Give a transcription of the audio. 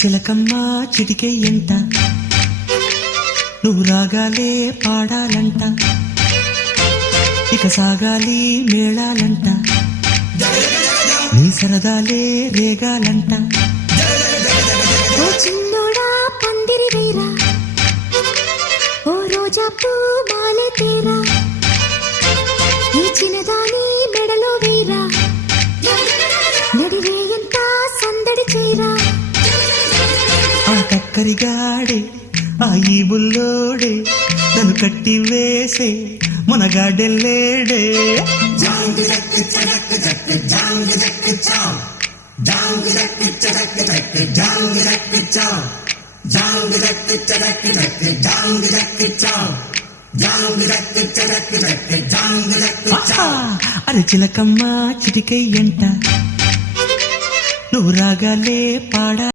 చిలకమ్మ చిటికెయ్యంట నువ్వు రాగాలే పాడాలంట ఇక సాగాలి మేళాలంట నీ సరదాలే రేగాలంట ఓ చిన్నోడా పందిరి వేరా ఓ రోజా పూ మాలే తేరా ఈ చిన్నదాని మెడలో వేరా నడివే ఎంత సందడి చేరా ఆ కక్కరిగాడే ఆ ఈ బుల్లోడే నన్ను కట్టి వేసే మునగాడెల్లేడే అరే చిలకమ్మ చిటికెయ్యంట నువ్వు రాగాలే పాడా